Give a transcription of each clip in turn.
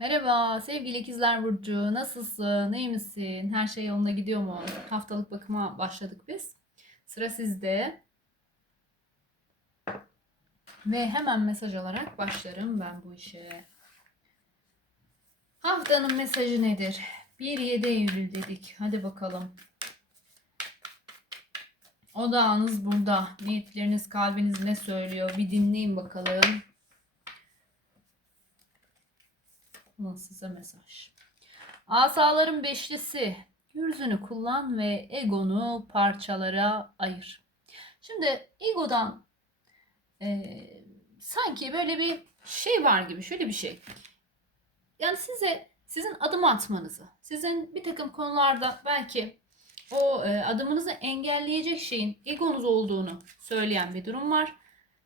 Merhaba sevgili ikizler Burcu. Nasılsın? İyi misin? Her şey yolunda gidiyor mu? Haftalık bakıma başladık biz. Sıra sizde. Ve hemen mesaj alarak başlarım ben bu işe. Haftanın mesajı nedir? 1-7 Eylül dedik. Hadi bakalım. Odağınız burada. Niyetleriniz, kalbiniz ne söylüyor? Bir dinleyin bakalım. Bunun size mesaj. Asaların beşlisi. Yüzünü kullan ve egonu parçalara ayır. Şimdi egodan e, sanki böyle bir şey var gibi şöyle bir şey. Yani size sizin adım atmanızı, sizin bir takım konularda belki o e, adımınızı engelleyecek şeyin egonuz olduğunu söyleyen bir durum var.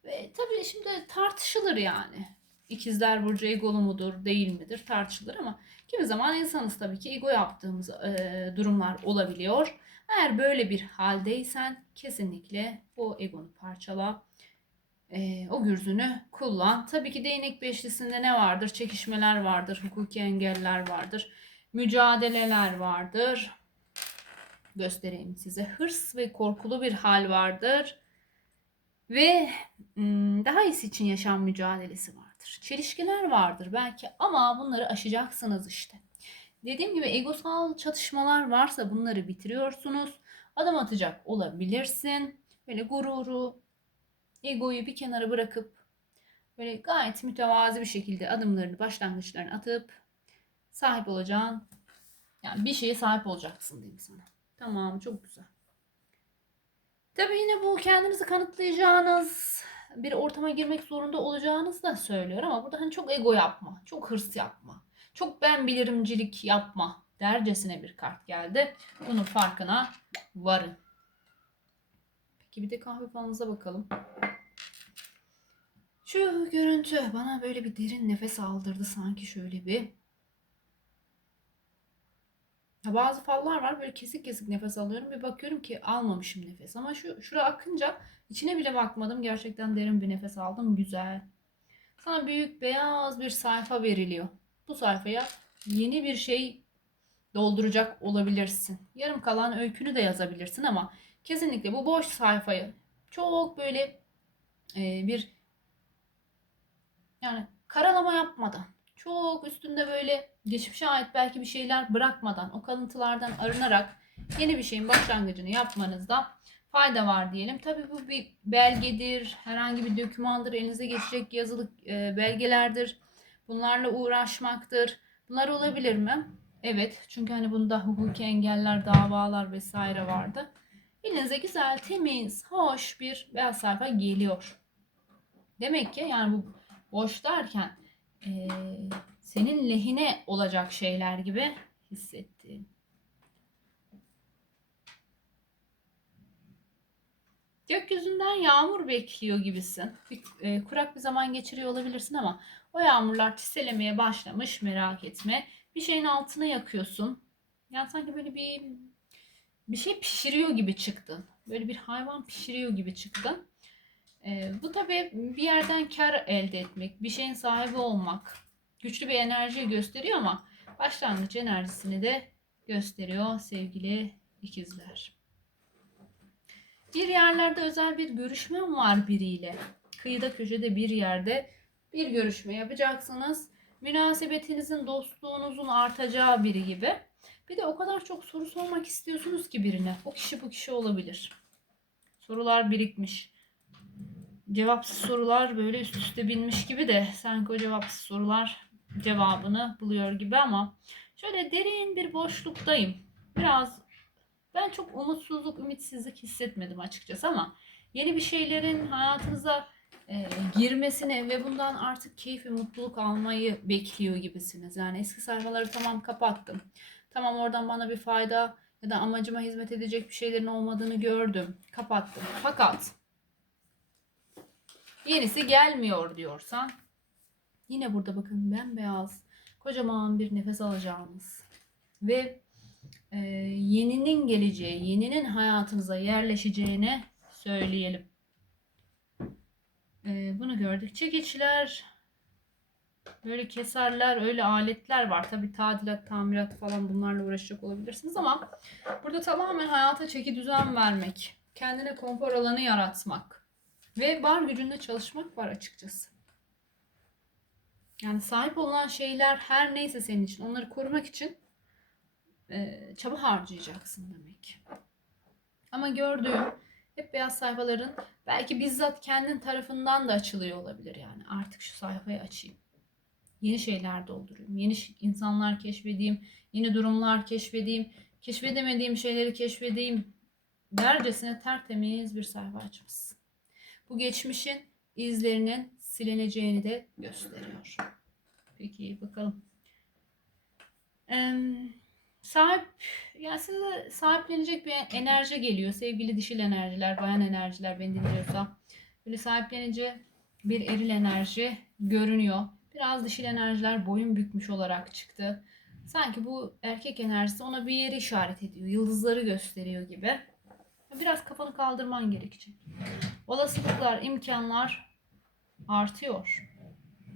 Ve tabii şimdi tartışılır yani. İkizler Burcu egolu mudur, değil midir tartışılır ama kimi zaman insanız tabii ki ego yaptığımız e, durumlar olabiliyor. Eğer böyle bir haldeysen kesinlikle o egonu parçala. E, o gürzünü kullan. Tabii ki değnek beşlisinde ne vardır? Çekişmeler vardır, hukuki engeller vardır, mücadeleler vardır. Göstereyim size. Hırs ve korkulu bir hal vardır. Ve ım, daha iyisi için yaşam mücadelesi vardır. Çelişkiler vardır belki ama bunları aşacaksınız işte. Dediğim gibi egosal çatışmalar varsa bunları bitiriyorsunuz. Adım atacak olabilirsin. Böyle gururu, egoyu bir kenara bırakıp böyle gayet mütevazi bir şekilde adımlarını, başlangıçlarını atıp sahip olacağın yani bir şeye sahip olacaksın diyeyim sana. Tamam çok güzel. Tabii yine bu kendinizi kanıtlayacağınız bir ortama girmek zorunda olacağınız da söylüyor ama burada hani çok ego yapma, çok hırs yapma, çok ben bilirimcilik yapma dercesine bir kart geldi. Bunun farkına varın. Peki bir de kahve falınıza bakalım. Şu görüntü bana böyle bir derin nefes aldırdı sanki şöyle bir. Bazı fallar var böyle kesik kesik nefes alıyorum bir bakıyorum ki almamışım nefes ama şu şura akınca içine bile bakmadım gerçekten derin bir nefes aldım güzel. Sana büyük beyaz bir sayfa veriliyor. Bu sayfaya yeni bir şey dolduracak olabilirsin. Yarım kalan öykünü de yazabilirsin ama kesinlikle bu boş sayfayı çok böyle e, bir yani karalama yapmadan çok üstünde böyle geçmişe ait belki bir şeyler bırakmadan o kalıntılardan arınarak yeni bir şeyin başlangıcını yapmanızda fayda var diyelim. Tabii bu bir belgedir, herhangi bir dokümandır, elinize geçecek yazılı e, belgelerdir. Bunlarla uğraşmaktır. Bunlar olabilir mi? Evet. Çünkü hani bunda hukuki engeller, davalar vesaire vardı. Elinize güzel, temiz, hoş bir beyaz sayfa geliyor. Demek ki yani bu boş derken e, senin lehine olacak şeyler gibi hissettiğin. Gökyüzünden yağmur bekliyor gibisin. Bir, e, kurak bir zaman geçiriyor olabilirsin ama o yağmurlar çiselemeye başlamış merak etme. Bir şeyin altını yakıyorsun. Yani sanki böyle bir bir şey pişiriyor gibi çıktın. Böyle bir hayvan pişiriyor gibi çıktın. E, bu tabii bir yerden kar elde etmek, bir şeyin sahibi olmak, güçlü bir enerji gösteriyor ama başlangıç enerjisini de gösteriyor sevgili ikizler. Bir yerlerde özel bir görüşmem var biriyle. Kıyıda köşede bir yerde bir görüşme yapacaksınız. Münasebetinizin, dostluğunuzun artacağı biri gibi. Bir de o kadar çok soru sormak istiyorsunuz ki birine. O kişi bu kişi olabilir. Sorular birikmiş. Cevapsız sorular böyle üst üste binmiş gibi de sanki o cevapsız sorular cevabını buluyor gibi ama şöyle derin bir boşluktayım. Biraz ben çok umutsuzluk, ümitsizlik hissetmedim açıkçası ama yeni bir şeylerin hayatınıza e, girmesini ve bundan artık keyif ve mutluluk almayı bekliyor gibisiniz. Yani eski sayfaları tamam kapattım. Tamam oradan bana bir fayda ya da amacıma hizmet edecek bir şeylerin olmadığını gördüm. Kapattım. Fakat yenisi gelmiyor diyorsan yine burada bakın bembeyaz kocaman bir nefes alacağınız ve e, yeninin geleceği, yeninin hayatınıza yerleşeceğine söyleyelim. E, bunu gördük. Çekiçler Böyle keserler, öyle aletler var. Tabii tadilat, tamirat falan bunlarla uğraşacak olabilirsiniz ama burada tamamen hayata çeki düzen vermek, kendine konfor alanı yaratmak ve bar gücünde çalışmak var açıkçası. Yani sahip olan şeyler her neyse senin için onları korumak için e, çaba harcayacaksın demek. Ama gördüğüm hep beyaz sayfaların belki bizzat kendin tarafından da açılıyor olabilir yani. Artık şu sayfayı açayım. Yeni şeyler doldurayım. Yeni insanlar keşfedeyim. Yeni durumlar keşfedeyim. Keşfedemediğim şeyleri keşfedeyim. Dercesine tertemiz bir sayfa açmışsın. Bu geçmişin izlerinin silineceğini de gösteriyor. Peki bakalım. Eee sahip yani size sahiplenecek bir enerji geliyor. Sevgili dişil enerjiler, bayan enerjiler beni dinliyorsa. Böyle sahiplenici bir eril enerji görünüyor. Biraz dişil enerjiler boyun bükmüş olarak çıktı. Sanki bu erkek enerjisi ona bir yeri işaret ediyor. Yıldızları gösteriyor gibi. Biraz kafanı kaldırman gerekecek. Olasılıklar, imkanlar artıyor.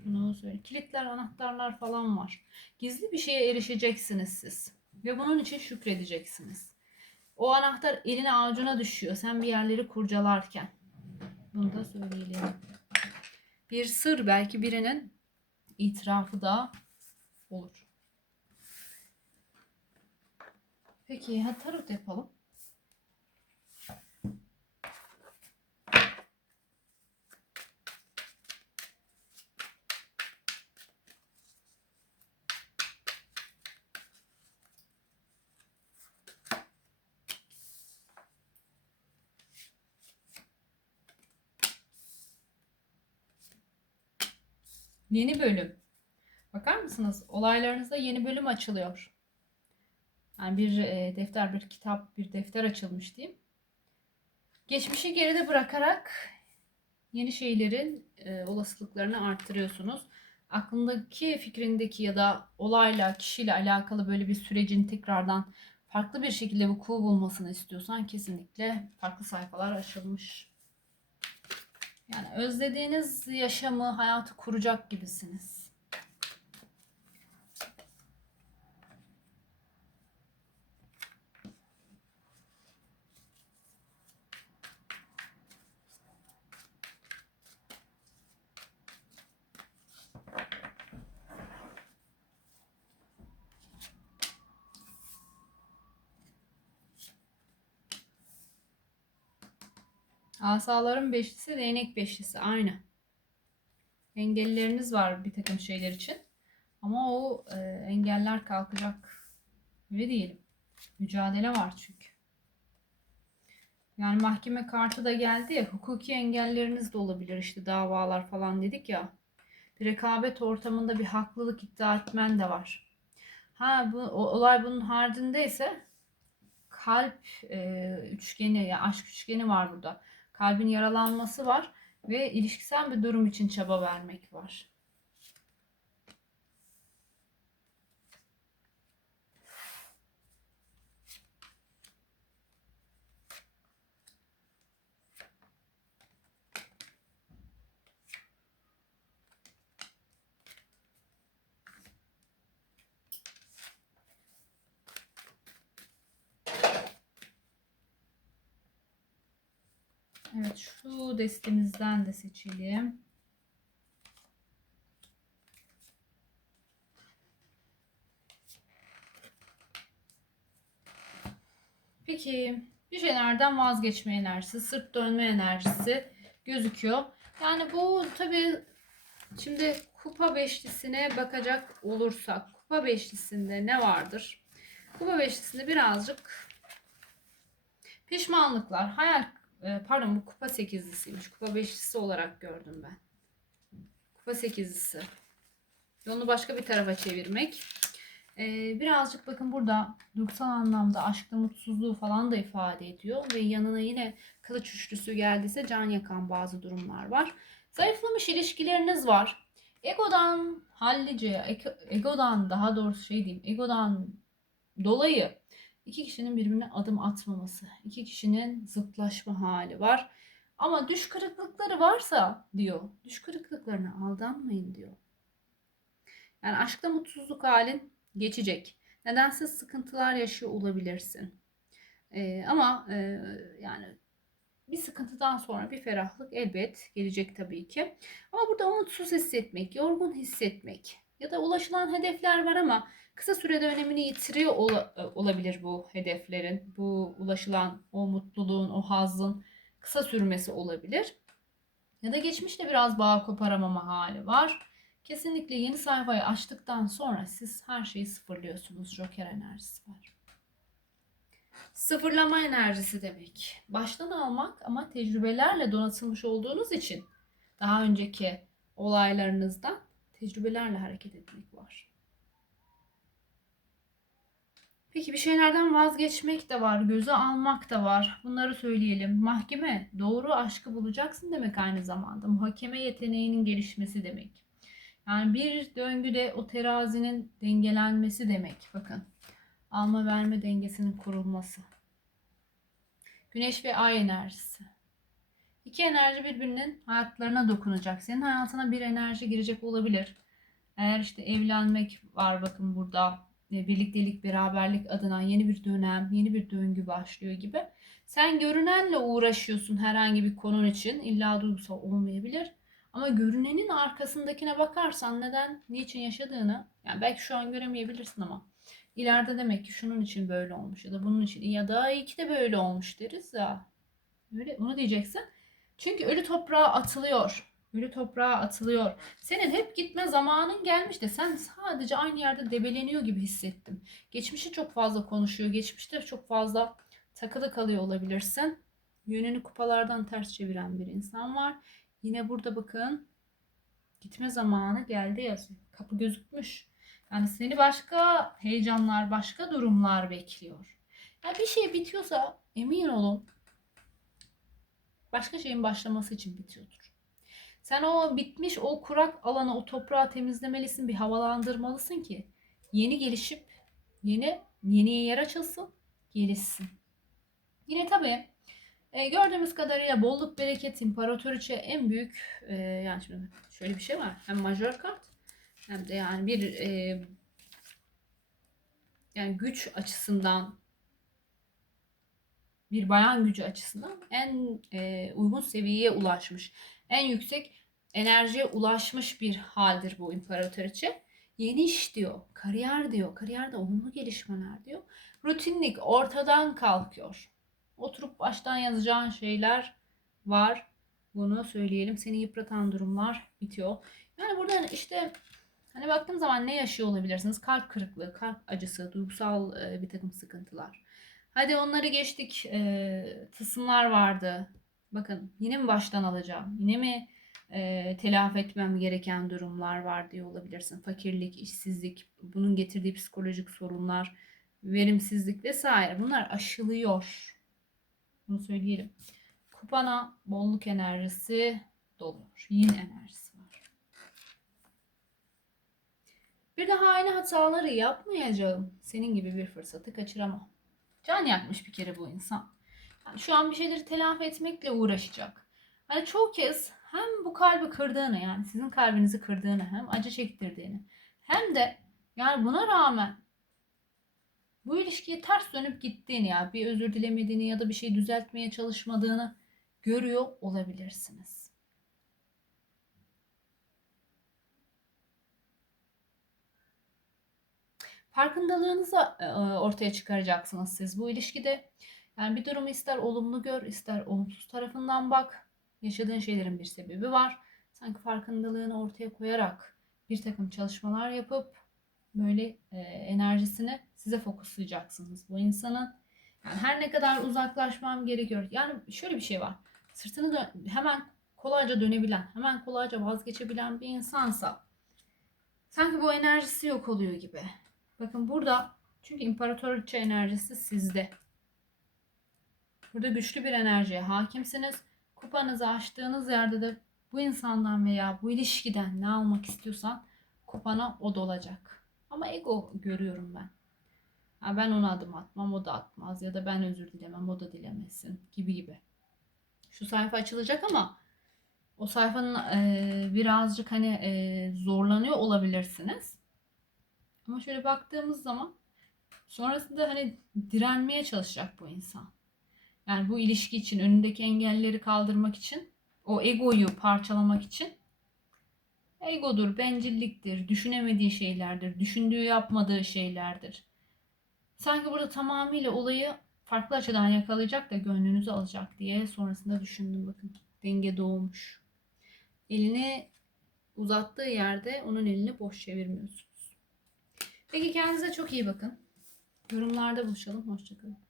Bunu söyleyeyim. Kilitler, anahtarlar falan var. Gizli bir şeye erişeceksiniz siz. Ve bunun için şükredeceksiniz. O anahtar eline avucuna düşüyor. Sen bir yerleri kurcalarken. Bunu da söyleyelim. Bir sır belki birinin itirafı da olur. Peki ha tarot yapalım. Yeni bölüm. Bakar mısınız? Olaylarınızda yeni bölüm açılıyor. Yani bir e, defter, bir kitap, bir defter açılmış diyeyim. Geçmişi geride bırakarak yeni şeylerin e, olasılıklarını arttırıyorsunuz. Aklındaki fikrindeki ya da olayla, kişiyle alakalı böyle bir sürecin tekrardan farklı bir şekilde vuku bulmasını istiyorsan kesinlikle farklı sayfalar açılmış. Yani özlediğiniz yaşamı, hayatı kuracak gibisiniz. Asaların beşlisi, değnek beşlisi aynı. Engelleriniz var bir takım şeyler için. Ama o e, engeller kalkacak. Öyle diyelim. Mücadele var çünkü. Yani mahkeme kartı da geldi ya. Hukuki engelleriniz de olabilir. işte davalar falan dedik ya. Bir rekabet ortamında bir haklılık iddia etmen de var. Ha bu olay bunun haricinde kalp e, üçgeni ya aşk üçgeni var burada kalbin yaralanması var ve ilişkisel bir durum için çaba vermek var. Evet şu destemizden de seçelim. Peki bir şeylerden vazgeçme enerjisi, sırt dönme enerjisi gözüküyor. Yani bu tabii şimdi kupa beşlisine bakacak olursak kupa beşlisinde ne vardır? Kupa beşlisinde birazcık pişmanlıklar, hayal e, pardon bu kupa sekizlisiymiş. Kupa beşlisi olarak gördüm ben. Kupa sekizlisi. Yolunu başka bir tarafa çevirmek. E, birazcık bakın burada duygusal anlamda aşkta mutsuzluğu falan da ifade ediyor. Ve yanına yine kılıç üçlüsü geldiyse can yakan bazı durumlar var. Zayıflamış ilişkileriniz var. Egodan hallice, ego- egodan daha doğrusu şey diyeyim, egodan dolayı iki kişinin birbirine adım atmaması, iki kişinin zıtlaşma hali var. Ama düş kırıklıkları varsa diyor, düş kırıklıklarına aldanmayın diyor. Yani aşkta mutsuzluk halin geçecek. Nedense sıkıntılar yaşıyor olabilirsin. Ee, ama e, yani bir sıkıntıdan sonra bir ferahlık elbet gelecek tabii ki. Ama burada umutsuz hissetmek, yorgun hissetmek ya da ulaşılan hedefler var ama kısa sürede önemini yitiriyor ola- olabilir bu hedeflerin. Bu ulaşılan o mutluluğun, o hazzın kısa sürmesi olabilir. Ya da geçmişte biraz bağ koparamama hali var. Kesinlikle yeni sayfayı açtıktan sonra siz her şeyi sıfırlıyorsunuz. Joker enerjisi var. Sıfırlama enerjisi demek. Baştan almak ama tecrübelerle donatılmış olduğunuz için daha önceki olaylarınızdan tecrübelerle hareket etmek var. Peki bir şeylerden vazgeçmek de var, göze almak da var. Bunları söyleyelim. Mahkeme doğru aşkı bulacaksın demek aynı zamanda. Muhakeme yeteneğinin gelişmesi demek. Yani bir döngüde o terazinin dengelenmesi demek. Bakın alma verme dengesinin kurulması. Güneş ve ay enerjisi. İki enerji birbirinin hayatlarına dokunacak. Senin hayatına bir enerji girecek olabilir. Eğer işte evlenmek var bakın burada e, birliktelik, beraberlik adına yeni bir dönem, yeni bir döngü başlıyor gibi. Sen görünenle uğraşıyorsun herhangi bir konun için. İlla duygusal olmayabilir. Ama görünenin arkasındakine bakarsan neden, niçin yaşadığını, yani belki şu an göremeyebilirsin ama ileride demek ki şunun için böyle olmuş ya da bunun için ya da iyi ki de böyle olmuş deriz ya. Öyle onu diyeceksin. Çünkü ölü toprağa atılıyor. Ölü toprağa atılıyor. Senin hep gitme zamanın gelmiş de sen sadece aynı yerde debeleniyor gibi hissettim. Geçmişi çok fazla konuşuyor. Geçmişte çok fazla takılı kalıyor olabilirsin. Yönünü kupalardan ters çeviren bir insan var. Yine burada bakın gitme zamanı geldi yazıyor. Kapı gözükmüş. Yani seni başka heyecanlar, başka durumlar bekliyor. Yani bir şey bitiyorsa emin olun başka şeyin başlaması için bitiyordur. Sen o bitmiş o kurak alanı, o toprağı temizlemelisin, bir havalandırmalısın ki yeni gelişip yeni yeniye yer açılsın, gelişsin. Yine tabii e, gördüğümüz kadarıyla bolluk bereket imparatoriçe en büyük e, yani şimdi şöyle bir şey var. Hem majör kart hem de yani bir e, yani güç açısından bir bayan gücü açısından en e, uygun seviyeye ulaşmış. En yüksek enerjiye ulaşmış bir haldir bu imparatoriçe. Yeni iş diyor, kariyer diyor, kariyerde olumlu gelişmeler diyor. Rutinlik ortadan kalkıyor. Oturup baştan yazacağın şeyler var. Bunu söyleyelim. Seni yıpratan durumlar bitiyor. Yani burada işte hani baktığım zaman ne yaşıyor olabilirsiniz? Kalp kırıklığı, kalp acısı, duygusal e, bir takım sıkıntılar. Hadi onları geçtik. E, tısımlar vardı. Bakın yine mi baştan alacağım? Yine mi e, telafi etmem gereken durumlar var diye olabilirsin. Fakirlik, işsizlik, bunun getirdiği psikolojik sorunlar, verimsizlik vesaire. Bunlar aşılıyor. Bunu söyleyelim. Kupana bolluk enerjisi doluyor. Yin enerjisi var. Bir daha aynı hataları yapmayacağım. Senin gibi bir fırsatı kaçıramam. Can yakmış bir kere bu insan. Yani şu an bir şeyleri telafi etmekle uğraşacak. Hani çoğu kez hem bu kalbi kırdığını yani sizin kalbinizi kırdığını hem acı çektirdiğini hem de yani buna rağmen bu ilişkiye ters dönüp gittiğini ya bir özür dilemediğini ya da bir şey düzeltmeye çalışmadığını görüyor olabilirsiniz. Farkındalığınızı e, ortaya çıkaracaksınız siz bu ilişkide. Yani bir durumu ister olumlu gör, ister olumsuz tarafından bak. Yaşadığın şeylerin bir sebebi var. Sanki farkındalığını ortaya koyarak bir takım çalışmalar yapıp böyle e, enerjisini size fokuslayacaksınız bu insanın. Yani her ne kadar uzaklaşmam gerekiyor. Yani şöyle bir şey var. Sırtını dön hemen kolayca dönebilen, hemen kolayca vazgeçebilen bir insansa sanki bu enerjisi yok oluyor gibi. Bakın burada çünkü imparatoriçe enerjisi sizde. Burada güçlü bir enerjiye hakimsiniz. Kupanızı açtığınız yerde de bu insandan veya bu ilişkiden ne almak istiyorsan kupana o dolacak. Ama ego görüyorum ben. Ha ben ona adım atmam, o da atmaz ya da ben özür dilemem, o da dilemesin gibi gibi. Şu sayfa açılacak ama o sayfanın e, birazcık hani e, zorlanıyor olabilirsiniz. Ama şöyle baktığımız zaman sonrasında hani direnmeye çalışacak bu insan. Yani bu ilişki için önündeki engelleri kaldırmak için o egoyu parçalamak için egodur, bencilliktir, düşünemediği şeylerdir, düşündüğü yapmadığı şeylerdir. Sanki burada tamamıyla olayı farklı açıdan yakalayacak da gönlünüzü alacak diye sonrasında düşündüm bakın. Denge doğmuş. Elini uzattığı yerde onun elini boş çevirmiyorsunuz. Peki kendinize çok iyi bakın. Yorumlarda buluşalım. Hoşçakalın.